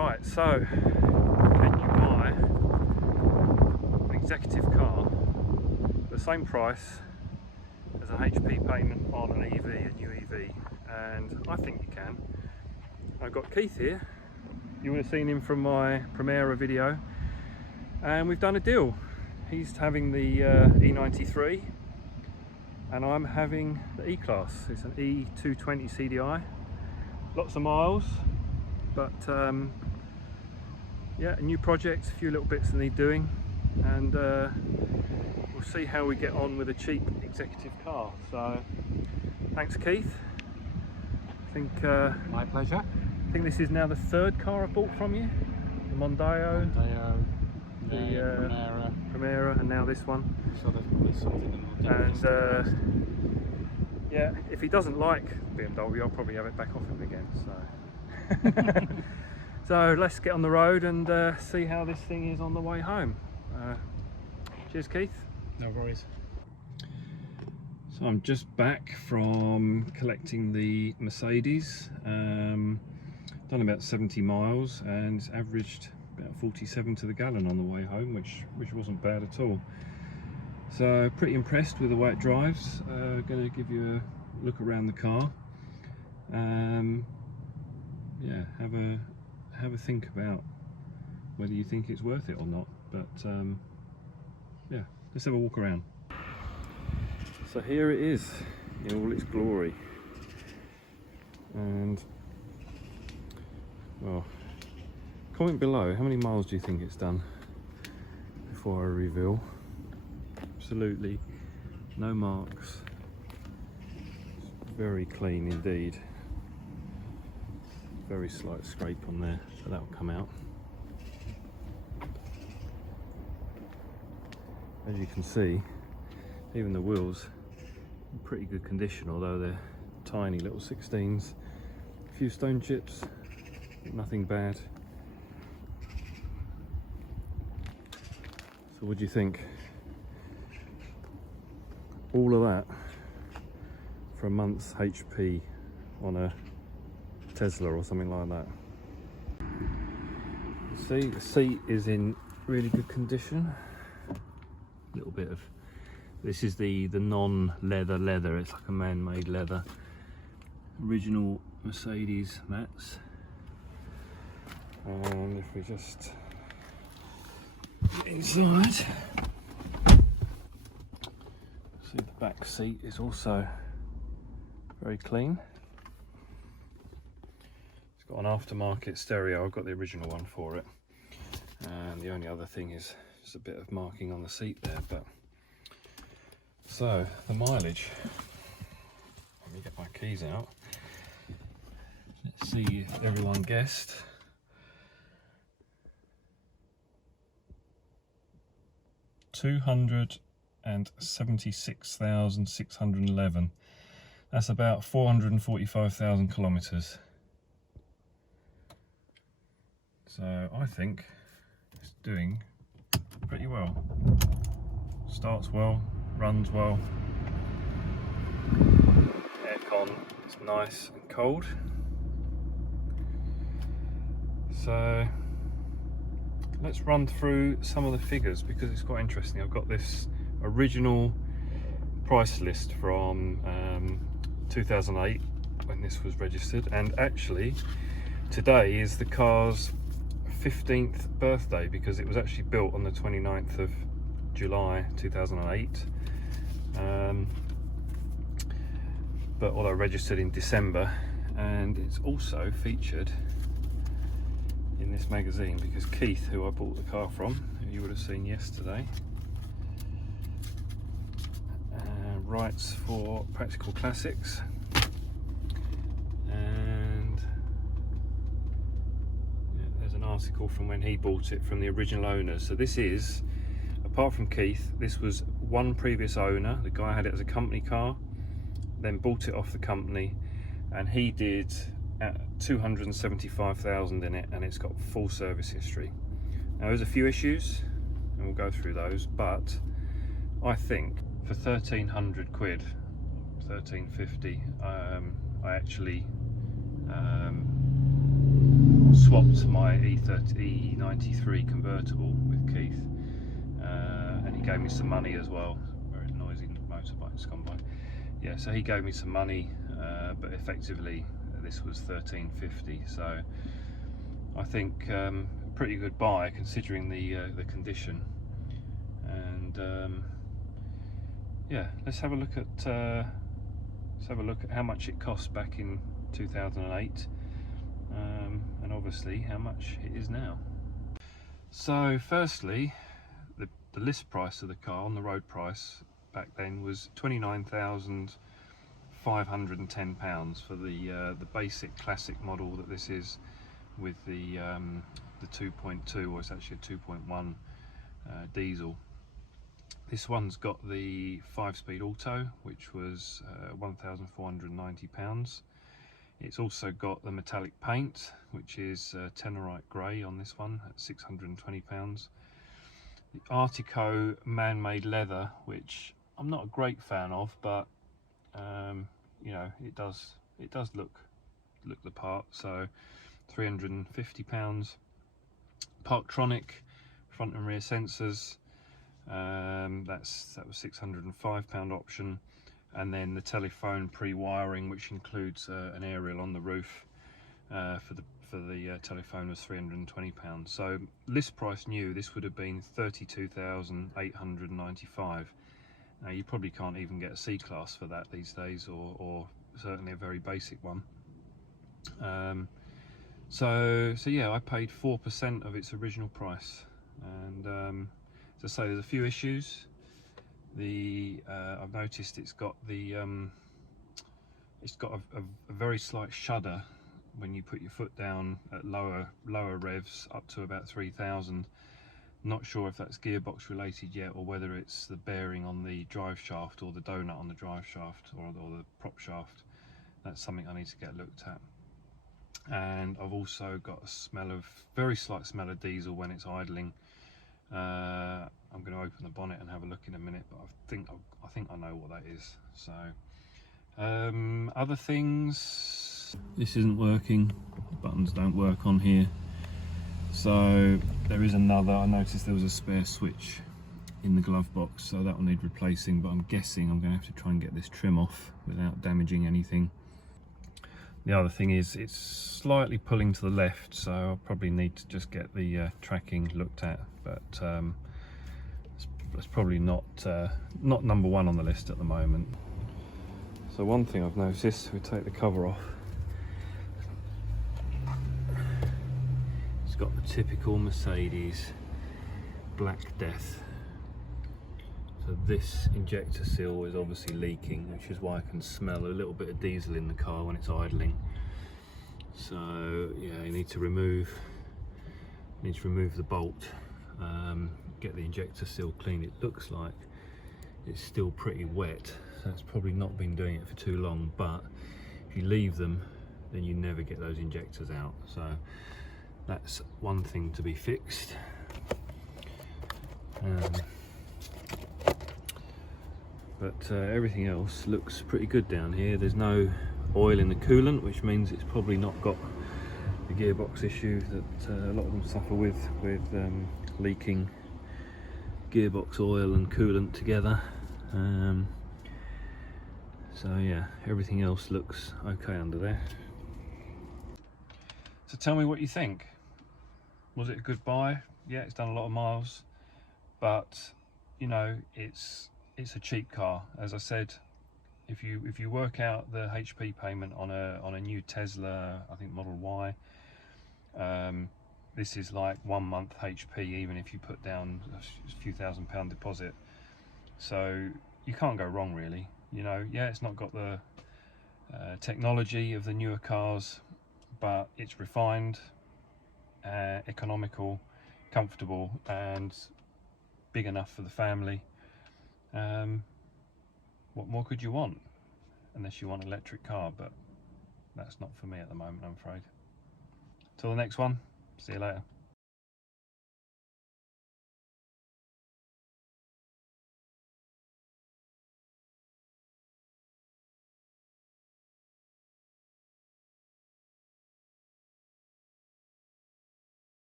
Right, so can you buy an executive car for the same price as an HP payment on an EV, a new EV? And I think you can. I've got Keith here. You would have seen him from my Primera video, and we've done a deal. He's having the E93 and I'm having the E-Class. It's an E220 CDi, lots of miles, but yeah, a new project, a few little bits that need doing, and we'll see how we get on with a cheap executive car. So thanks, Keith. I think my pleasure. I think this is now the third car I've bought from you. The Mondeo, the Primera, and now this one. So there's something And yeah, if he doesn't like BMW, I'll probably have it back off him again. So, so let's get on the road and see how this thing is on the way home. Cheers, Keith. No worries. So I'm just back from collecting the Mercedes. Done about 70 miles and it's averaged about 47 to the gallon on the way home, which wasn't bad at all. So pretty impressed with the way it drives. Going to give you a look around the car. Yeah, have a think about whether you think it's worth it or not. But yeah, let's have a walk around. So here it is in all its glory, and well, comment below how many miles do you think it's done before I reveal. Absolutely no marks, very clean indeed. Very slight scrape on there, but that will come out. As you can see, even the wheels in pretty good condition, although they're tiny little 16s. A few stone chips, nothing bad. So what do you think? All of that for a month's HP on a Tesla or something like that. You see, the seat is in really good condition. A little bit of, this is the non-leather, it's like a man-made leather. Original Mercedes mats. And if we just get inside, see the back seat is also very clean. It's got an aftermarket stereo. I've got the original one for it, and the only other thing is just a bit of marking on the seat there. But so the mileage, let me get my keys out. Let's see if everyone guessed. 276,611. That's about 445,000 kilometers. So I think it's doing pretty well. Starts well, runs well. Aircon is nice and cold. So let's run through some of the figures because it's quite interesting. I've got this original price list from 2008 when this was registered, and actually today is the car's 15th birthday because it was actually built on the 29th of July 2008, but although registered in December. And it's also featured in this magazine because Keith, who I bought the car from, who you would have seen yesterday, writes for Practical Classics, and yeah, there's an article from when he bought it from the original owners. So this is, apart from Keith, this was one previous owner. The guy had it as a company car, then bought it off the company, and he did 275,000 in it, and it's got full service history. Now there's a few issues and we'll go through those, but I think for 1,300 quid, 1,350, I actually swapped my E93 convertible with Keith, and he gave me some money as well. Very noisy motorbike's gone by. Yeah, so he gave me some money, but effectively this was $13.50. So I think pretty good buy considering the condition. And yeah, let's have a look at how much it cost back in 2008, and obviously how much it is now. So firstly, the list price of the car, on the road price back then, was £29,510 for the basic classic model that this is, with the 2.2, or it's actually a 2.1 diesel. This one's got the 5-speed auto, which was £1,490. It's also got the metallic paint, which is Tenorite grey on this one, at £620. The Artico man-made leather, which I'm not a great fan of, but you know, it does look the part, so £350. Parktronic front and rear sensors, that was £605 option, and then the telephone pre-wiring, which includes an aerial on the roof for the telephone, was £320. So list price new, this would have been £32,895. Now you probably can't even get a C-Class for that these days, or certainly a very basic one. So yeah, I paid 4% of its original price, and as I say, there's a few issues. I've noticed it's got a very slight shudder when you put your foot down at lower revs, up to about 3,000. Not sure if that's gearbox related yet, or whether it's the bearing on the drive shaft, or the donut on the drive shaft, or the prop shaft. That's something I need to get looked at. And I've also got a very slight smell of diesel when it's idling. I'm going to open the bonnet and have a look in a minute, but I think I know what that is. So other things, this isn't working, buttons don't work on here. So there is another, I noticed there was a spare switch in the glove box, so that will need replacing, but I'm guessing I'm going to have to try and get this trim off without damaging anything. The other thing is it's slightly pulling to the left, so I'll probably need to just get the tracking looked at, but it's probably not number one on the list at the moment. So one thing I've noticed, we take the cover off, it's got the typical Mercedes Black Death. So this injector seal is obviously leaking, which is why I can smell a little bit of diesel in the car when it's idling. So yeah, you need to remove the bolt, get the injector seal clean. It looks like it's still pretty wet, so it's probably not been doing it for too long, but if you leave them, then you never get those injectors out. So that's one thing to be fixed. But everything else looks pretty good down here. There's no oil in the coolant, which means it's probably not got the gearbox issue that a lot of them suffer with leaking gearbox oil and coolant together. So yeah, everything else looks okay under there. So tell me what you think. Was it a good buy? Yeah, it's done a lot of miles, but you know, it's a cheap car. As I said, if you work out the HP payment on a new Tesla, I think Model Y, this is like 1 month HP, even if you put down a few £1,000 deposit. So you can't go wrong, really. You know, yeah, it's not got the technology of the newer cars, but it's refined, economical, comfortable, and big enough for the family. What more could you want? Unless you want an electric car, but that's not for me at the moment, I'm afraid. Till the next one, see you later.